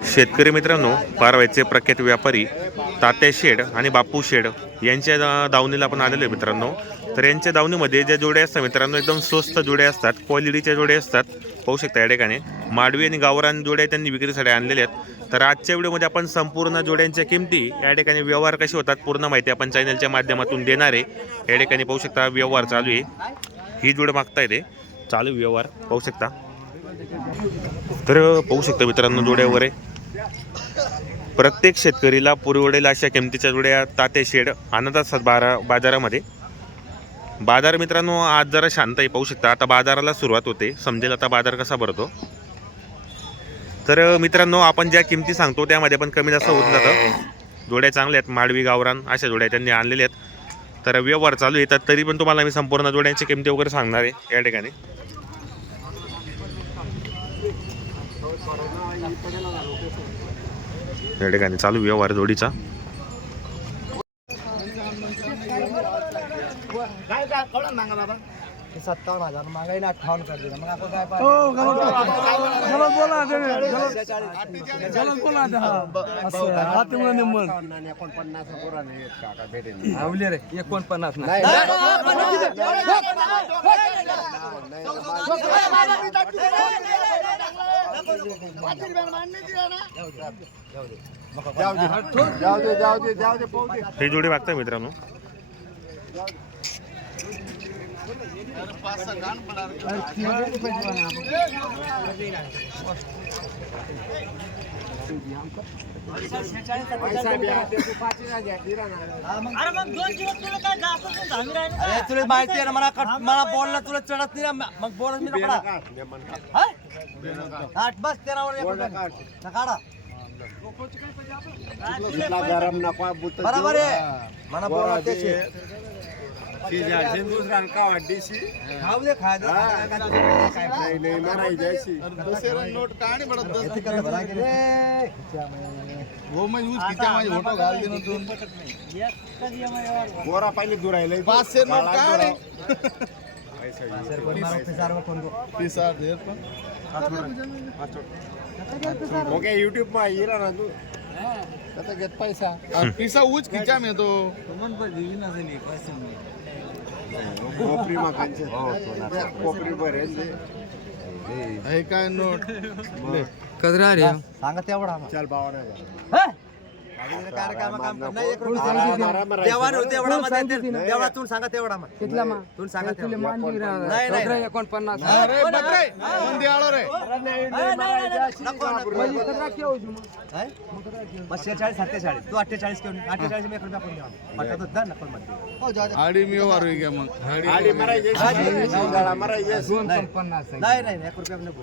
शेतकरी मित्रांनो पारवायचे प्रख्यात व्यापारी तात्या शेड आणि बापू शेड यांच्या दावणीला आपण आलेलो आहे मित्रांनो. तर यांच्या दावणीमध्ये ज्या जोड्या असतात मित्रांनो एकदम स्वस्त जोड्या असतात क्वालिटीच्या जोड्या असतात. पाहू शकता या ठिकाणी. माडवी आणि गावरान जोड्या त्यांनी विक्रीसाठी आणलेल्या आहेत. तर आजच्या व्हिडिओमध्ये आपण संपूर्ण जोड्यांच्या किमती या ठिकाणी व्यवहार कसे होतात पूर्ण माहिती आपण चॅनलच्या माध्यमातून देणार आहे. या ठिकाणी पाहू शकता व्यवहार चालू आहे. ही जोड मागता येते चालू व्यवहार. पाहू शकता. तर पाहू शकता मित्रांनो जोड्यावर वगैरे प्रत्येक शेतकरीला पुरवडेल अशा किमतीच्या जोड्या ताते शेड आणत असतात बारा बाजारामध्ये. बाजार मित्रांनो आज जरा शांत आहे पाहू शकता. आता बाजाराला सुरुवात होते. समजेल आता बाजार कसा भरतो. तर मित्रांनो आपण ज्या किमती सांगतो त्यामध्ये पण कमी जास्त होत जातं. जोड्या चांगल्या आहेत. माडवी गावरान अशा जोड्या त्यांनी आणलेल्या आहेत. तर व्यवहार चालू येतात तरी पण तुम्हाला मी संपूर्ण जोड्यांची किमती वगैरे सांगणार आहे या ठिकाणी. या ठिकाणी चालू व्यवहार जोडीचा. काय काय कळलं सांगा बाबा सत्तावन्न हजार. मागायला अठ्ठावन्न कर दिला. मग आपण काय हो गलत बोला. आवले रे. एकोणपन्नास ना जाऊ हे जोडी मागताय मित्रांनो. तुला माहिती आहे ना मला मला बोलणं तुला चढत नाही ना मग बोलत मी काढ, काढ. आठ बस तेरावर. काढ. काढा गरम नको बरोबर आहे मला बोला बोलणं ते. त्याची शेजारचे दुसरा का वाढीशी खाऊ दे खाय दे हा. बरा पहिले पाचशे नोट काढ. ओके युट्यूब मा हिरा ना तू. पैसा. पिसा उच खिचा में तो. कोपरी कोपरी है काय नोट सांगा तेवढा मग. चल बावरा हे? काय रे. काम काम कर. नाही, एक रुपया एवढा मग. तेवढा सांगा तेवढा मग कितला सांगा तेवढा. नाही, नाही. एकोणपन्नास. सत्तेचाळीस. तू अठ्ठेचाळीस घेऊन. अठ्ठेचाळीस मी द्या मध्ये आडी मी वारू घ्या मग. आडी. नाही नाही. एक रुपया नको.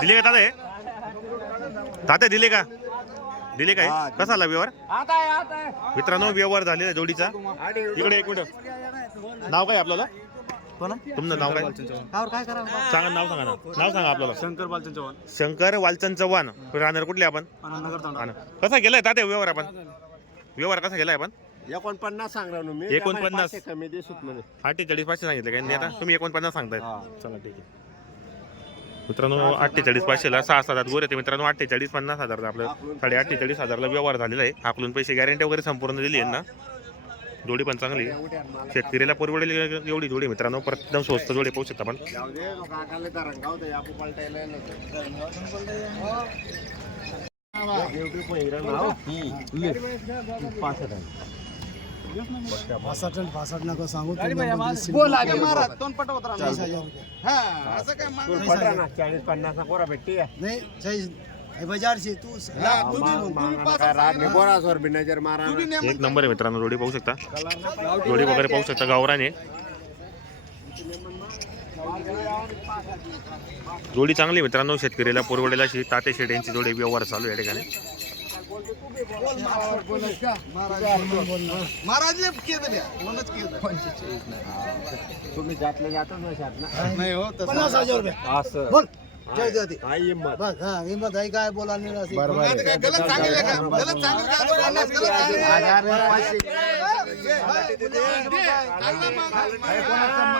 दिले का दिले ताते दिले का दिले. काय कसा आला व्यवहार? मित्रांनो व्यवहार झालेला जोडीचा. इकडे एक मिनिट. नाव काय आपल्याला? कोणा? तुमचं नाव काय? कावर काय करावं? सांगा नाव सांगा ना. नाव सांगा आपल्याला. शंकर बालचंद चव्हाण. शंकर वालचंद चव्हाण. राहणार? कुठले आपण. कसा गेलाय ताते व्यवहार आपण? व्यवहार कसा गेलाय आपण? एकोणपन्नास सांगणार ना मी एकोणपन्नास. पाचशे कमी देसूत म्हणे अठ्ठेचाळीस पाचशे सांगितलं काय? नाही आता तुम्ही एकोणपन्नास सांगताय. चला ठीक आहे. मित्रांनो अठ्ठेचाळीस पाचशेला सहा सात हजार गोरे ते मित्रांनो अठ्ठेचाळीस पन्नास हजार आपलं साडे अठ्ठेचाळीस हजारला व्यवहार झालेला आहे. आपलून पैसे गॅरंटी वगैरे संपूर्ण दिली आहे ना? जोडी पण चांगली आहे. शेतकरीला परवडेल एवढी जोडी मित्रांनो परत एकदम स्वस्त जोडी पाहू शकता आपण जाऊ दे तो काकाले तर रंगाव ते आपू पलटायला येणार ते. YouTube वर हिरा नाव. बोला की मारा तोंड पटवत हा असं काय चाळीस पन्नास कोरा भेटती नाही तू बी नजर मारा एक नंबर आहे मित्रांनो जोडी पाहू शकता? जोडी वगैरे पाहू शकता गावराने. जोडी चांगली आहे मित्रांनो शेतकरीला परवडेल अशी ताते शेड यांची जोडी व्यवहार चालू आहे या ठिकाणी. महाराज जातच ना शात ना नाही हो हा हिंमत आहे काय बोला नाही काय गलत सांगितलं का? गलत सांगितलं का? आता पन्नास गलत सांगितलं.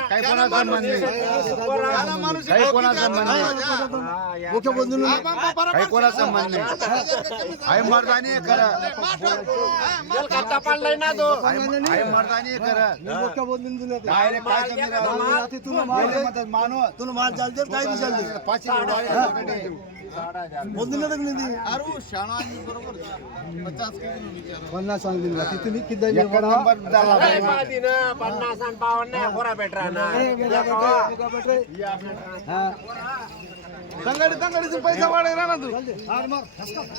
काही कोणाचा संबंध नाही काही कोणाचा संबंध नाही मुख्य काही कोणाचा संबंध नाही आहे मर्दानी आहे खरं आहे आहे मर्दानी आहे खरं मुख्य दिलं काय तुला माल मानव तुला माल चालते काय बी चालते पाचशे बोलून दिलं अरे शाणा पन्नास तंगडी तंगडीचे पैसा वाढायला ना तू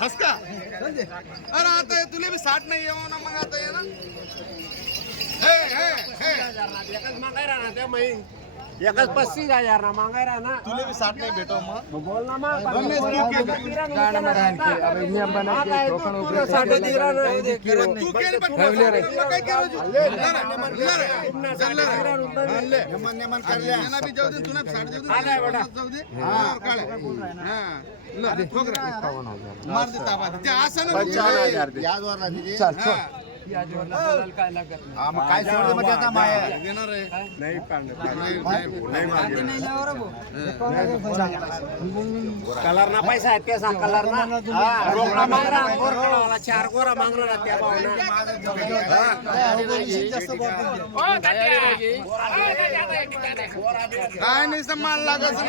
हसका अरे आता तुला बी साठ नाही येऊ ना मग आता ये ना हे, हे, हे. एकच पस्तीस हजार ना मागायला ना. तुला साठ नाही भेटव मग. बोल ना मग. काय. हा. हा. हा. हा. काय सोडलं मग त्याचा माया देणार आहे. नाही, कलर ना पैसा आहे ते सांग कलर ना हा, रोकडा मागला चार गोरा मागला ना त्या भावना काय नाही समान लागत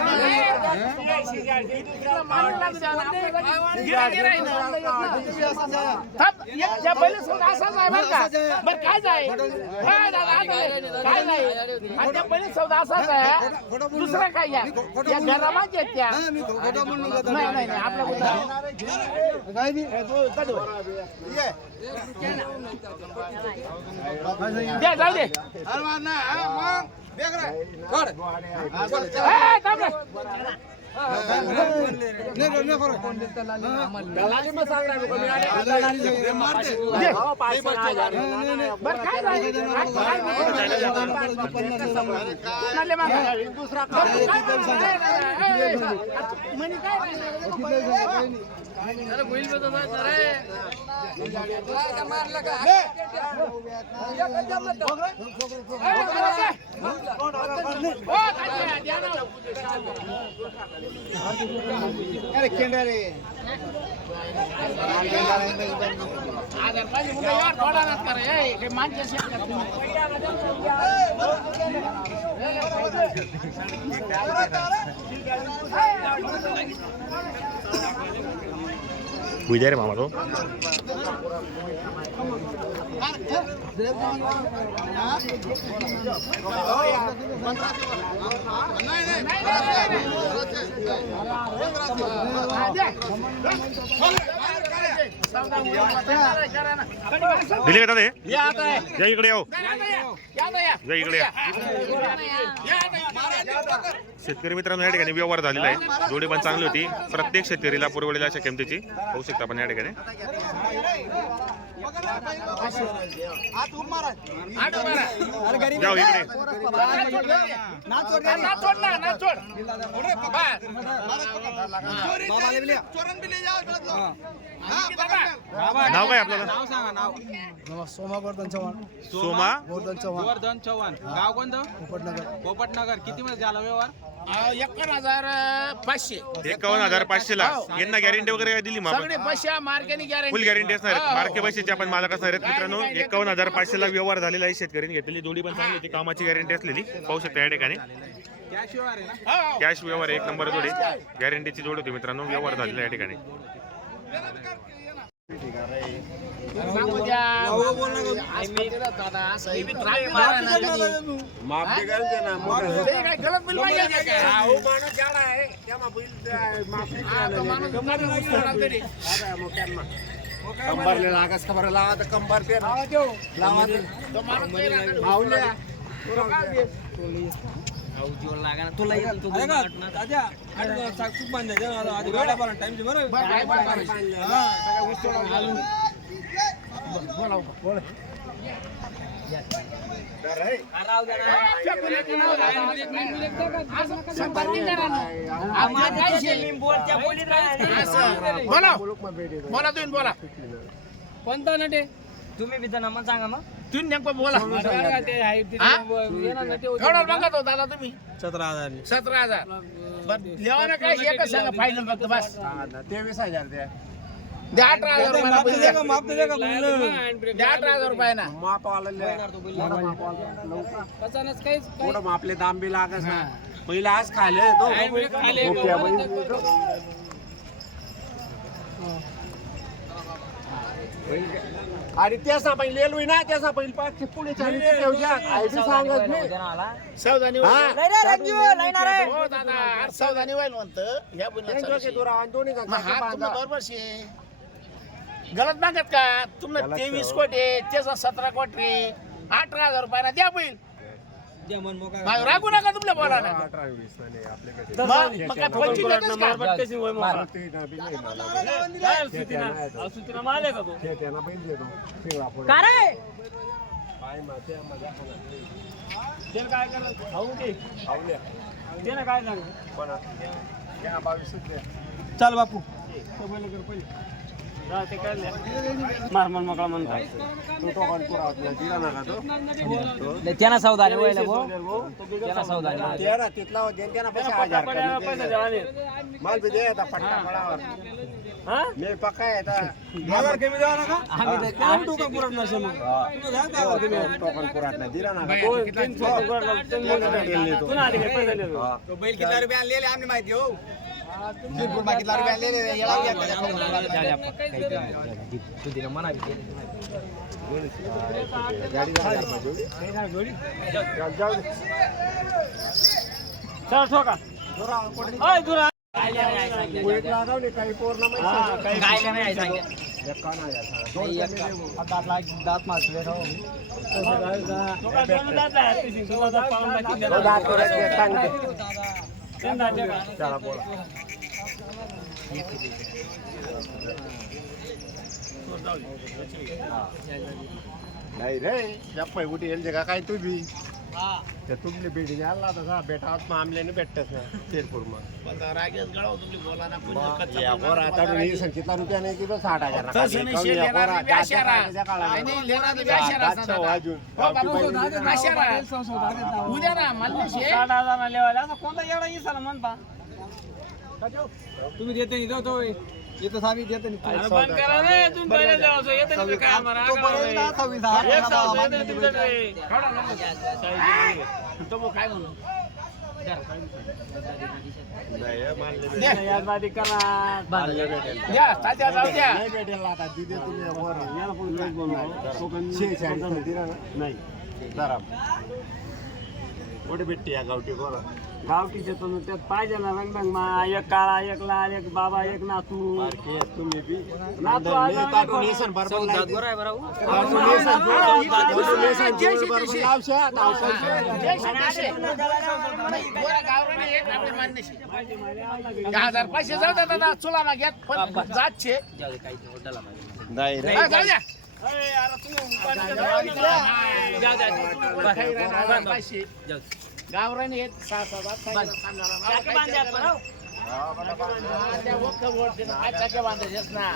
या असाच आहे बरं का बरं काय जाय काय दादा, काय नाही, काय नाही आणि त्या पहिले सौदा असाच आहे दुसरं काय या या घरामाच आहेत त्या नाही नाही नाही आपल्या काय बी द्या जाऊ दे अरे वा ना, हा, मग. देख रे. ए, थांब रे. दलाली मग सांग ना, लोकं मिळाले का दलाली? हो, पाच सहा हजार. बरं काय जाय काय- काय नाही. कुणाले मागा? दुसरा बरं, काय नाही. ए, ए, ए, म्हणे काय नाही. हो, काय द्या ना. हजार पाहिजे मुलं यार थोडा नाच करा ए, काही माणसं शेतात विजय रे मामा तो नाही, नाही. दिले का दादा? या. इकडे याव. या इकडे. शेतकरी मित्रांनो या ठिकाणी व्यवहार झालेला आहे. जोडी पण चांगली होती. प्रत्येक शेतकरीला पुरवलेल्या अशा किमतीची होऊ शकता आपण या ठिकाणी हात उभ मारा. आठ बारा. जाऊ इकडे. हा. नाव काय आपल्याला? सोमा गोवर्धन चव्हाण. सोमा? गोवर्धन चव्हाण. गोवर्धन चव्हाण. गाव कोणतं? पोपटनगर. पोपटनगर. किती मध्ये झाला व्यवहार? एकावन्न हजार पाचशे. एकावन्न हजार पाचशे ला. यांना गॅरंटी वगैरे काय दिली मग आपण? सगळे पैसे मार्केने गॅरंटी फुल गॅरंटी असणार आहेत. मार्के बसेचे आपण मालक असणार आहेत. मित्रांनो एकावन्न हजार पाचशे ला व्यवहार झालेला आहे. शेतकऱ्यांनी घेतलेली जोडी पण चांगली होती कामाची गॅरंटी असलेली. पाहू शकता या ठिकाणी. कॅश व्यवहार आहे ना कॅश व्यवहार एक नंबर जोडी. गॅरंटीची जोड होती मित्रांनो व्यवहार झालेला या ठिकाणी. माफ कंबरले लागास खबर लावा तर कंबर पे लावा तर. तो माणूस बोला. बोला तुम्ही बोला. कोणता नटे? तुम्ही बी नाम सांगा मग. तुम्ही नेमकं बोला. हा? बघत होता दादा तुम्ही? सतरा हजार. सतरा हजार. काय एकच सांगा फायनल फक्त बस. तेवीस हजार द्या. द्या अठरा हजार रुपयाला द्या. अठरा हजार कसानच काहीच आपले दाम बी लागत ना पहिला आज खाले तो. अरे त्याचा पहिले लेलोय ना त्याचा पहिले पाच पुढे चाळीस ठेवच्या आई बी सांगत नाही. सावधानी हा. होईल. हो दादा सावधानी होईल म्हणतं. ह्या त्यांच्या बुन्याचा डोक्यात दोरा आणि दोन्ही मग हा बांधा. बरोबर शे. गलत मागत का? तुम्हाला तेवीस कोटी त्याचा सतरा कोटी अठरा हजार रुपयाला द्या बैल. मग रागू नका तुमल्या बोला ना मग मग काय पंचवीस लागच का? चल बापू. त्यांना सावधानी व्हायला त्यांना सावधानी तेरा तिथला होते त्यांना पैसे हजार कमी दिले. माल बी दे आता पट्टा पडावर मी पक्का हजार कमी द्यावा नका आम्ही पुरत मग. टोकन पुरात नाही दिला ना बैल किती रुपये आणलेले आम्ही माहिती हो. शिरपूर मा किती रुपये आणलेले येळा घ्या काही पौर्णिमा काय नाही सांगे दात मारतोय हो. नाही रे जप्पा कुठे येईल का काय तू बी त्या तुमली बिल्डिंग आला तसा बेटा मग आमल्याने भेटतच ना शिरपूर मग. रागेश गळाव तुम्ही बोला ना पुन्हा कच्चा या बोला. पोरा आता मी संचितला रुपया नाही किती साठ हजार तसं नाही, शेर येणार लेणार. उद्या ना मला नाही शे. कोणता एवढा इसाला म्हणता? तुम्ही देते नाही तो येतो आम्ही देते जाऊ काय म्हणू नाही. जाऊ भेटते या गावठी पोरा गावठी देतो ना त्यात पाहिजे ना रंग रंग मा एक काळा एक लाल एक बाबा एक नातू तुम्ही बी नातू हजार पैसे जाऊ दादा चुला माग्यात पण जात छे नाही हा, जाऊ द्या जाऊ पैसे गावरान येत सहा सहा सात बांधायचं त्या ना